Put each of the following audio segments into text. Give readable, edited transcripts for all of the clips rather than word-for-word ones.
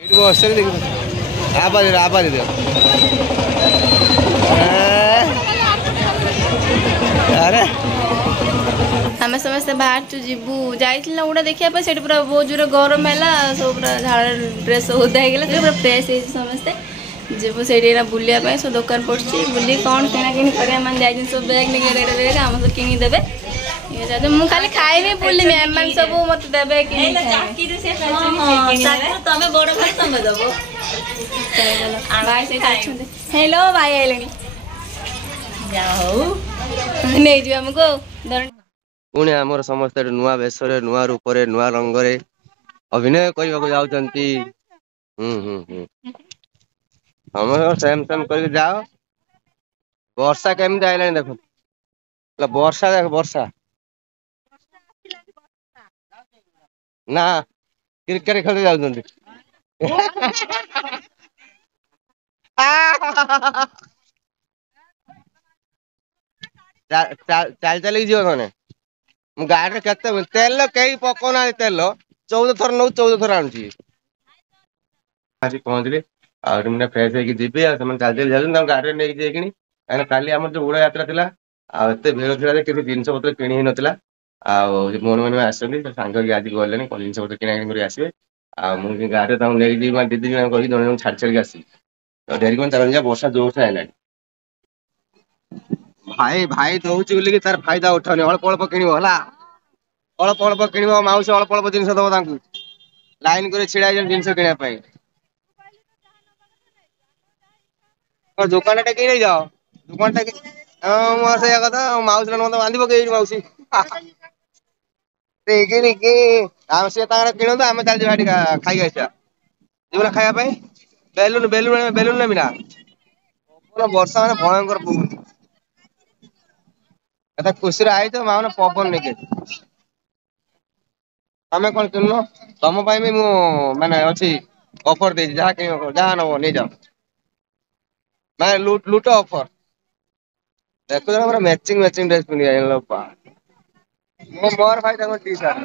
ଏଇଠି ବସିଲେ ଦେଖି ଆବାଜ ଦିଅ ଆରେ ଆମେ ସମସ୍ତେ ବାହାରଛୁ ଯିବୁ ଯାଇଥିଲୁ ଗୁଡ଼ା ଦେଖିବା ପାଇଁ ସେଠି ପୁରା ବହୁତ ଜୋରେ ଗରମ ହେଲା ସବୁ ପୁରା ଝାଳ ଡ୍ରେସ୍ ସବୁ ଓଦା ହେଇଗଲା ସେଠି ପୁରା ଫ୍ରେଶ୍ ହେଇଛି ସମସ୍ତେ ଯିବୁ ସେଇଠି ଏଇନା ବୁଲିବା ପାଇଁ ସବୁ ଦୋକାନ ପଡ଼ୁଛି ବୁଲି କ'ଣ କିଣାକିଣି କରିବା ମାନେ ଯାଇଛନ୍ତି ସବୁ ବ୍ୟାଗ୍ ନେଇକି ବେଗ୍ ଆମ ସବୁ କିଣିଦେବେ ମୁଁ ଖାଲି ଖାଇବି ବୁଲିମି ଏମାନେ ସବୁ ମତେ ଦେବେ ତମେ ବଡ ଭାଇ ତମେ ଦବ ଭାଇ ସେଇଟା ଅଛନ୍ତି ହେଲୋ ଭାଇ ଆଇଲେଣି ଯାହା ହଉ ନେଇଯିବେ ଆମକୁ ପୁଣି ଆମର ସମସ୍ତେ ନୂଆ ବେଶରେ ନୂଆ ରୂପରେ ନୂଆ ରଙ୍ଗରେ ଅଭିନୟ କରିବାକୁ ଯାଉଛନ୍ତି। ସମସ୍ତେ ସେମ କରିକି ଯାଅ। ବର୍ଷା କେମିତି ଆଇଲାଣି ଦେଖ ବର୍ଷା ଦେଖ ବର୍ଷା ନା କ୍ରିକେଟ ଖେଳି ଯାଉଛନ୍ତି। ଚାଲି ଚାଲିକି ଯିବ କଣ ମୁଁ ଗାଡିରେ କେତେ ତେଲ କେହି ପକଉନାହାନ୍ତି ତେଲ 14 ଥର ନଉ 14 ଥର ଆଣୁଛି। ଆସି ପହଞ୍ଚିଲି ଆଉ ଫ୍ରେଶ ହେଇକି ଯିବି ଆଉ ସେମାନେ ଚାଲି ଚାଲି ଯାଉଛନ୍ତି ତାଙ୍କୁ ଗାଡିରେ ନେଇକି ଯାଇକିନି କାହିଁକିନା କାଲି ଆମର ଯୋଉ ଉଡ ଯାତ୍ରା ଥିଲା ଆଉ ଏତେ ଭିଡ଼ ଥିଲା ଯେ କିଛି ଜିନିଷ ପତ୍ର କିଣି ହେଇ ନଥିଲା ଆଉ ଭଉଣୀ ମାନେ ଆସିଛନ୍ତି ସାଙ୍ଗ ହେଇକି ଆଜି ଗଲେଣି କଣ ଜିନିଷ ପତ୍ର କିଣା କିଣି କରି ଆସିବେ ଆଉ ମୁଁ ଗାଁରେ ତାଙ୍କୁ ନେଇକି ଯିବି ଦି ଦିନ କହିକି ଜଣେ ଜଣଙ୍କୁ ଛାଡି ଛାଡିକି ଆସିବି ଡେରି କଣ ଚାଲ ବର୍ଷା ଜୋରସେ ଆଇଲାଣି। ଭାଇ ଦଉଛି ବୋଲିକି ତାର ଫାଇଦା ଉଠାଉନି ଅଳ୍ପ ଅଳ୍ପ କିଣିବ ହେଲା ଅଳ୍ପ ଅଳ୍ପ କିଣିବ ମାଉସୀ ଅଳ୍ପ ଅଳ୍ପ ଜିନିଷ ଦବ ତାଙ୍କୁ ଲାଇନ କରି ଛିଡା ହେଇଛନ୍ତି ଜିନିଷ କିଣିବା ପାଇଁ ଦୋକାନ ଟେକି ନେଇଯାଅ ଦୋକାନ ଟେକି ମୋ ସେଇଆ କଥା ମାଉସୀ ମତେ ବାନ୍ଧି ପକେଇବି ମାଉସୀ ଆଉ ସିଏ ତାଙ୍କର କିଣନ୍ତୁ ଆମେ ଚାଲିଯିବା ସେଠି ଖାଇକି ଆସିବା ଯିବୁନା ଖାଇବା ପାଇଁ ବେଲୁନ ନେବି ନା ବର୍ଷା ମାନେ ଭୟଙ୍କର ପକଉଛି। ଏଟା ଖୁସିରେ ଆଇଛ ମା ପବନ ନେଇକି ତମେ କଣ କିଣୁନ ତମ ପାଇଁ ବି ମୁଁ ମାନେ ଅଛି ଅଫର ଦେଇଛି ଯାହା କିଣିବ ଯାହା ନବ ନେଇଯାଅ ମାନେ ଲୁଟ ଅଫର ଦେଖୁଛ ପୁରା ମ୍ୟାଚିଂ ଡ୍ରେସ ପିନ୍ଧି ଆଇଲ ବୋପା ମୋର ଭାଇ ଦେଖ ଟି ସାର୍ଟ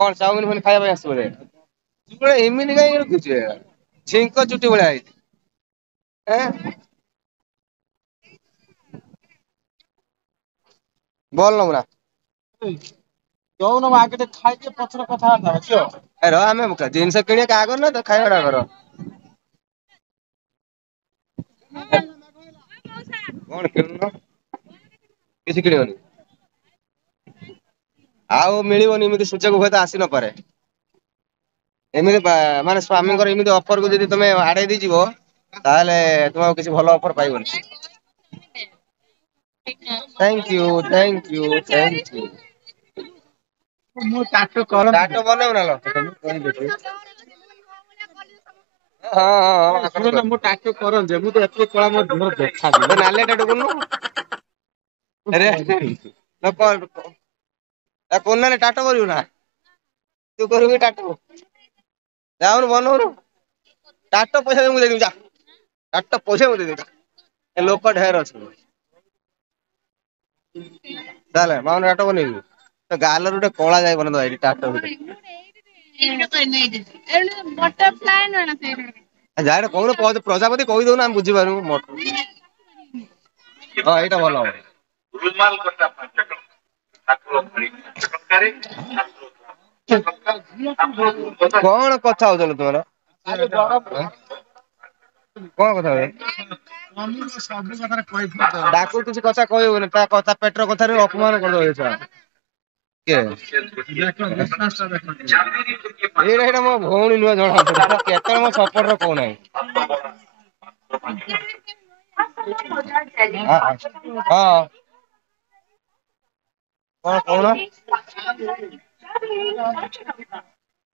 କଣ ଚାଉମିନ ଫାଉମିନ ଖାଇବା ପାଇଁ ଆସିଛୁ ବୋଧେ ଏମିତି କାଇଁ ରଖୁଛୁ ଛିଙ୍କ ଚୁଟି ଭଳିଆ ହେଇଛି ବଲ ନମୁନା ଦଉନ ଆଗେ ଟିକେ ଖାଇଦିଏ ପଛରେ କଥାବାର୍ତ୍ତା ହବା ଝିଅ ରହ ଆମେ ଜିନିଷ କିଣିବା କାହା ଘର ନା ତ ଖାଇବା କାହା ଘର କଣ କିଣୁନ କିଛି କିଣିବନି ଆଉ ମିଳିବନି ଏମିତି ସୁଯୋଗ ହୁଏତ ଆସି ନପାରେ ଏମିତି ମାନେ ସ୍ଵାମୀଙ୍କର ଏମିତି ଅଫରକୁ ଯଦି ତମେ ଆଡେଇ ଦେଇଯିବ ତାହେଲେ ତୁମେ ଆଉ କିଛି ଭଲ ଅଫର ପାଇବନି। ଥ୍ୟାଙ୍କ ଟାଟୁ ବନେଇବୁ ନା କଣ ହଁ ମୁଁ ଟାଟୁ କରନ୍ତି ଯେ ମୁଁ ତ ଏତେ କଳା ମୋ ଦେହରେ ଦେଖାଯିବ ନାଲିଆ ଟାଟୁ କରୁନୁ କରୁନାହାନ୍ତି ଟାଟୁ କରିବୁ ନା ତୁ କରିବୁ କି ଟାଟୁ ଯାଉନୁ ବନଉନୁ ଟାଟୁ ପଇସା ମୁଁ ଦେଇଦେବି ଯା ଟାଟୁ ପଇସା ମୁଁ ଦେଇଦେବି ଲୋକ ଢେର ଅଛନ୍ତି। ଚାଲେ ମାଉନ ଟାଟୁ ବନେଇବୁ ତ ଗାଲରେ ଗୋଟେ କଳା ଯାଇ ବନେଇଦବା ଏଇଠି ଟାଟୁ ଯାହାର କହୁନ ପ୍ରଜାପତି କହିଦଉନ ଆମେ ବୁଝିପାରିବୁ ହଁ ଏଇଟା ଭଲ ହବ କଣ କଥା ହଉଥିଲ ତୁମର କଣ କଥା ତାକୁ କିଛି କଥା କହିହବନି ତା କଥା ପେଟର କଥାରେ ଅପମାନ କରିଦବ ଏଇଟା ମୋ ଭଉଣୀ ନୂଆ ଜଣା କେତେବେଳେ ମୋ ସପୋର୍ଟର କହୁନାହିଁ ହଁ କଣ କହୁନ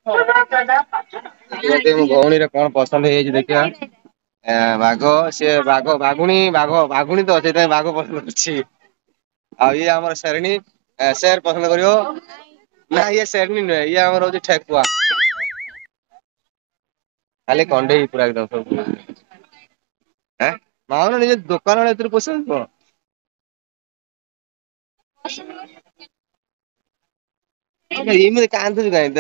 ମୋ ଭଉଣୀରେ କଣ ପସନ୍ଦ ହେଇଯାଇଛି ଦେଖିବା ବାଘ ସିଏ ବାଘୁଣୀ ତ ସେଇଥିପାଇଁ ବାଘ ପସନ୍ଦ ଅଛି ଆଉ ଇଏ ଆମର ଶେରଣୀ ସେର ପସନ୍ଦ କରିବ ନା ଇଏ ସେରଣୀ ନୁହେଁ ଇଏ ଆମର ହଉଛି ଠେକୁଆ ଖାଲି କଣ୍ଢେଇ ପୁରା ଏକଦମ ମାଉନ ନିଜ ଦୋକାନ ଏଥିରେ ପଶିଯାଉଛି କଣ ଏମିତି କାନ୍ଦୁଛୁ କାହିଁ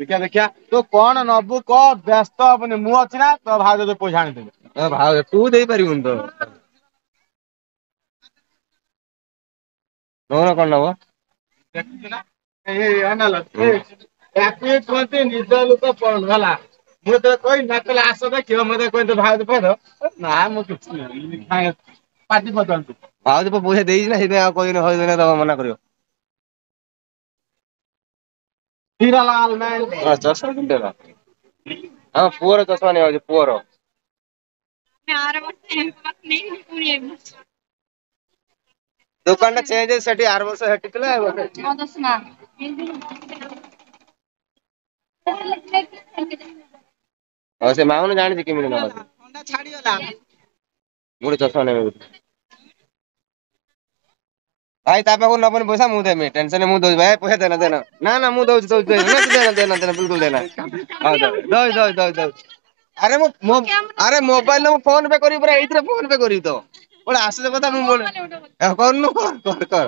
ଦେଖିଆ ଦେଖିଆ ତୁ କଣ ନବୁ କହ ବ୍ୟସ୍ତ ହବନି ମୁଁ ଅଛି ନା ତୋ ଭାଉଜ ତୋ ପଇସା ଆଣିଦେବି। ଭାଉଜ ତୁ ଦେଇପାରିବୁନି ତ କଣ କଣ ନବ କୁହନ୍ତି ନିଜ ଲୋକ ପଳୁ ହେଲା ମୁଁ ତ କହିଲି ନା କହିଲେ ଆସ ଦେଖିବ ମତେ କହିଲି ଭାଉଜ ପଇଦ ନା ମୁଁ କିଛି ନାହିଁ ପାଟି ପକାନ୍ତୁ। ଭାଉଜ ପଇସା ଦେଇଛି ନା ସେଇଥିପାଇଁ ଆଉ କହିନି ହଇନି ତମ ମନା କରିବ। हीरालाल मैं ଚଷମା କିଣିଦେଲା ଆମ ପୁଅର ଚଷମା ନେଇଯାଉଛି ପୁଅର ଦୋକାନ ଟା ଚେଞ୍ଜ ସେଠି 8 ବର୍ଷ ସେଠି ଥିଲା ହଉ ସେ ମାଉନ ଜାଣିଛି କେମିତି ନବ ଥଣ୍ଡା ଛାଡିଗଲା ଗୋଟେ ଚଷମା ନେବେ ଭାଇ ତା ପାଖକୁ ନବନି ପଇସା ମୁଁ ଦେବି ଟେନସନ ମୁଁ ଦଉଛି ଭାଇ ପଇସା ଦେନା ଦେନା ନା ମୁଁ ଦଉଛି ଦେନା ବିଲକୁଲ ଦେନା ଦଉଛି ଆରେ ଆରେ ମୋବାଇଲରେ ମୁଁ ଫୋନ ପେ କରିବି ପୁରା ଏଇଥିରେ ଫୋନ ପେ କରିବି ତ ଗୋଟେ ଆସୁଛ କଥା ମୁଁ କରୁନୁ କର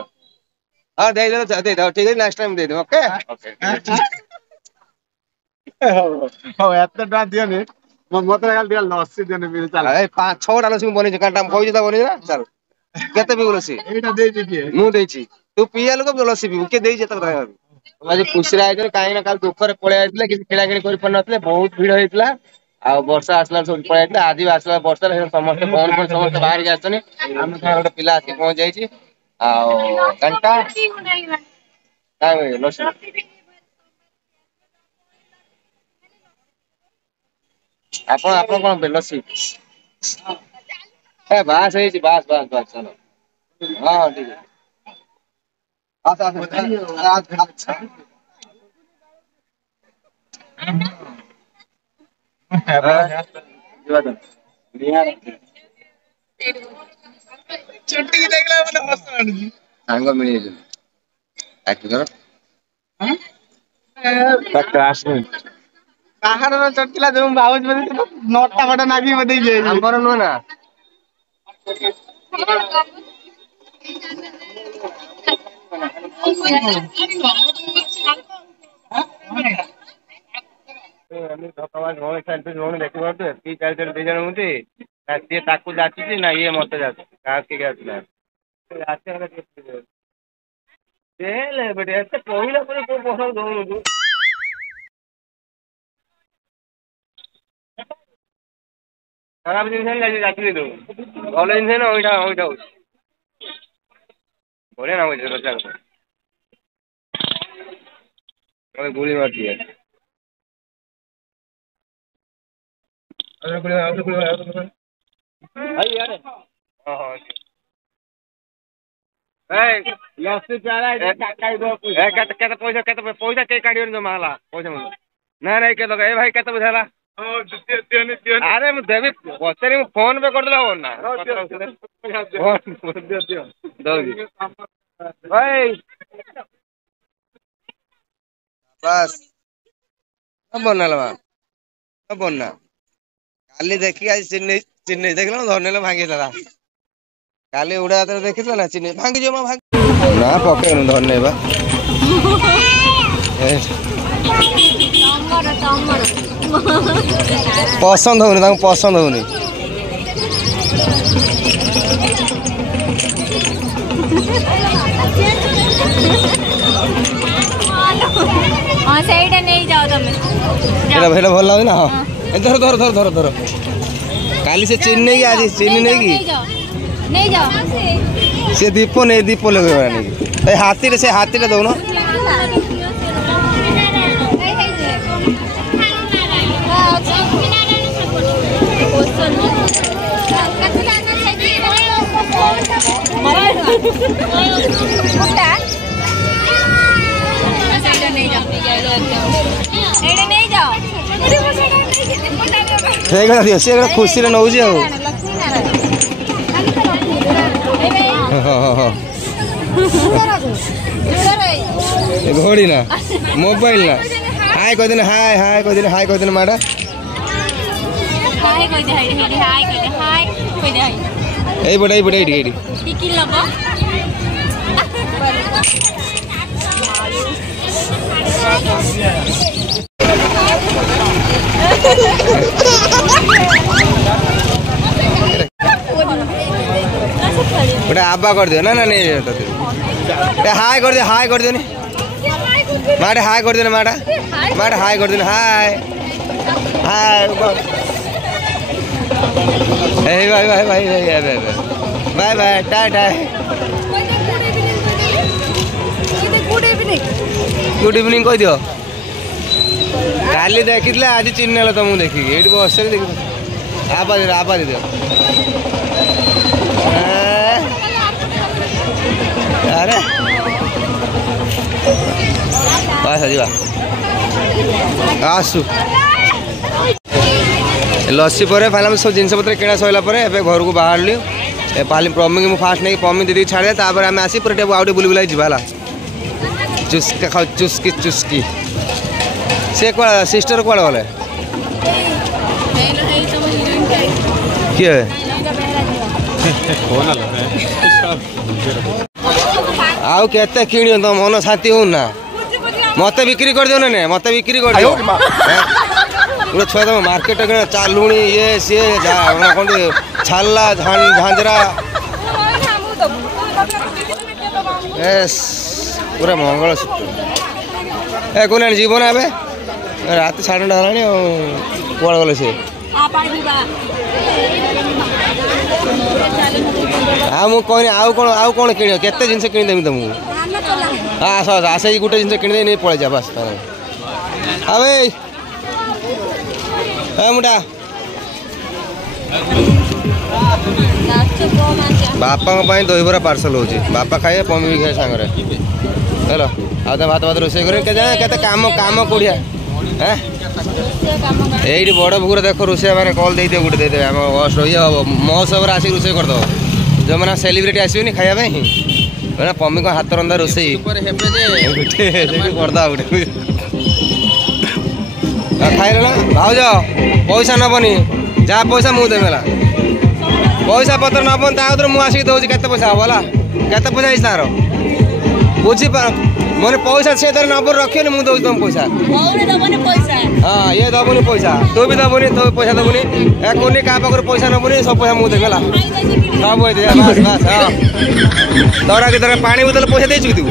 ହଁ ଦେଇଦବ ଠିକ ଅଛି ନେକ୍ସଟ ଟାଇମ ଦେଇଦେବ ଓକେ ହଉ ଏତେ ଟଙ୍କା ଦିଅନି ମତେ ଖାଲି ଟିକେ ଲସି ଦିଅନି ଚାଲ 5-6ଟା ଲସି ବନେଇଛି କାରଣ କହିଛି ତା ବନେଇଛି ନା ଚାଲ କେତେ ପିଇବୁ ଲସି ଏଇଟା ଦେଇଛି କିଏ ମୁଁ ଦେଇଛି ତୁ ପିଇବା ଲୋକ ଲସି ପିଇବୁ କିଏ ଦେଇଛି ଏତେ ଆଜି ଖୁସିରେ ଆଇଥିଲେ କାହିଁକି ନା କାଲି ଦୁଃଖରେ ପଳେଇ ଯାଇଥିଲେ କିଛି କିଣା କିଣି କରିପାରୁନଥିଲେ ବହୁତ ଭିଡ ହେଇଥିଲା ଆଉ ବର୍ଷା ଆସିଲା ସବୁ ପଳେଇ ଯାଇଥିଲା ଆଜି ବି ଆସିଲା ବର୍ଷା ସମସ୍ତେ ସମସ୍ତେ ବାହାରିକି ଆସିଛନ୍ତି ଆମ ସାଙ୍ଗରେ ଗୋଟେ ପିଲା ଆସିକି ପହଞ୍ଚି ଯାଇଛି ଆଉ ଆପଣ କଣ ପାଇଁ ଲସି ବାସ୍ ହେଇଛି ବାସ୍ ଚାଲ ହଁ ଠିକ ଅଛି ଚୁଟିକି ଦେଖିଲା ମାନେ ହସ ମାଡୁଛି ସାଙ୍ଗ ମିଳିଯାଇଛନ୍ତି ପାହାଡର ଚଟିଲା ଯୋଉ ବାଉଜ ନଟା ଫଟା ନାଗି ଦେଇଛି ଆମର ନୁହଁ ନା ଭଉଣୀ ଦେଖିପାରୁଛୁ ଏତିକି ଚାଲି 2 ଜଣ ହୁଅନ୍ତି ସିଏ ତାକୁ ଯାଚୁଛି ନା ଇଏ ମତେ ଯାଚୁଛି କାହାକୁ କିଏ ଏତେ କହିଲା ପରେ କୋଉ ପସନ୍ଦ ଦଉନୁ ଖରାପ ଜିନିଷ ଯାଚି ଦେଇଦବୁ ଭଲ ଜିନିଷ ଅଇଁଠା ହଉଛି ବଢିଆ ନାଗୁଛି ଗୁଳି ମାରୁଛି ଲସି ପ୍ୟାରା କେତେ ପଇସା କେହି କାଢିବନି ଜମା ହେଲା ପଇସା ନାଇଁ କେତେ ଏ ଭାଇ କେତେ ପଇସା ହେଲା ଆରେ ମୁଁ ଦେବି ପଚାରି ମୁଁ ଫୋନ ପେ କରିଦେଲେ ହବ ନା ଦଉଛି ଭାଇ ବାସ୍ ବନାଲ ବନା କାଲି ଦେଖିକି ଆଜି ଚିହ୍ନି ଦେଖିଲ ଧରିନେଲ ଭାଙ୍ଗିଦେଲା କାଲି ଉଡା ହାତରେ ଦେଖିଥିଲ ନା ଚିହ୍ନି ଭାଙ୍ଗିଯିବ ନା ପକେଇନୁ ଧରିନେବା ପସନ୍ଦ ହଉନି ତାଙ୍କୁ ପସନ୍ଦ ହଉନି ସେଇଟା ନେଇଯାଅ ତମେ ଭଲ ଲାଗୁଛି ନା ହଁ ଧର କାଲି ସେ ଚିନି ନେଇକି ଆଜି ଚିନି ନେଇକି ସେ ଦୀପ ଲଗେଇବା ନେଇକି ସେ ହାତୀରେ ଦଉନ ସେ ଖୁସିରେ ନଉଛି ଆଉ ଘୋड़ी ना मोबाइल ना हाय कहते हाय कहते माडा हाय कहते हाय बड़े एडी टिकी लबो ଗୋଟେ ଆବା କରିଦିଅ ନା ନା ନେଇ ହାଏ କରିଦିଅ ହାଏ କରିଦିଅନି ମାଟେ ହାଏ କରିଦିଅନି ମାଟେ ହାଏ କରିଦିଅନି ହାଏ ହାଏ ଏଇ ଭାଇ ଭାଇ ଭାଇ ଭାଇ bye bye ta-ta good evening कह दियो काली देखी आज चिन्ह नेल तुमको देखिए ये बस देख आबा दे दियो अरे आसु लस्सी पर फाइनल सब जिनस पत्र किଣା सैला घर को बाहर पाली पम्मी को फास्ट नहीं पम्मी दीदी छाड़े तापर आम आसी पूरा आउटे बुली बुलाई जावा चुस्का खाओ चुस्की चुस्की से कौन सिस्टर कौन गले किए आउ केते किणियो तो मन शांति हो ना मत बिक्री कर दियो ना मत बिक्री कर दियो पूरा छुआ तुम मार्केट चालुणी ये सी कौन छाला झांझरा पूरा मंगल सूत्र ए कौन जीवन ए रात 9:30 है कौन गले से मुझे आउ कौन किण केते जिनस किदेमी तुमको आस आस गोटे जिन किदे नहीं पलि जा बस मुटा बापा दहीबरा पार्सल हो बापा खाए पम्मी भी खाए सांगे हेलो आ भात भात रोसे कर काम काम कोड़िया ये बड़ भूर देख रोसे मैंने कल दे दियो गोटे दे ये महोत्सव आसिक रोसे करदे जो मैंने सेलिब्रिटी आसोनी खायापी पम्मी को हाथ रंधा रोसे करदा गोटे खाइल ना भाज पैसा नबनी जहाँ पैसा मुझे देमेला पैसा पत्र नबन तार मुझे दूसरी के पैसा हम के पैसा तार बुझी मैंने पैसा से नंबर रखिए मुझे दूसरी तुम पैसा हाँ ये दबुनी पैसा तू भी दबुनी तो पैसा दबुनी कोनी क्या पाखे पैसा नबुनी सब पैसा मुझे देमेला सब बस बस हाँ दौरा के तरह पानी बोतल पैसा दे तू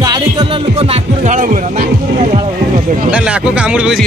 गाड़ी चलना लोक नाकपुर झाड़ हुए ना नाकपुर कामुड़ बेची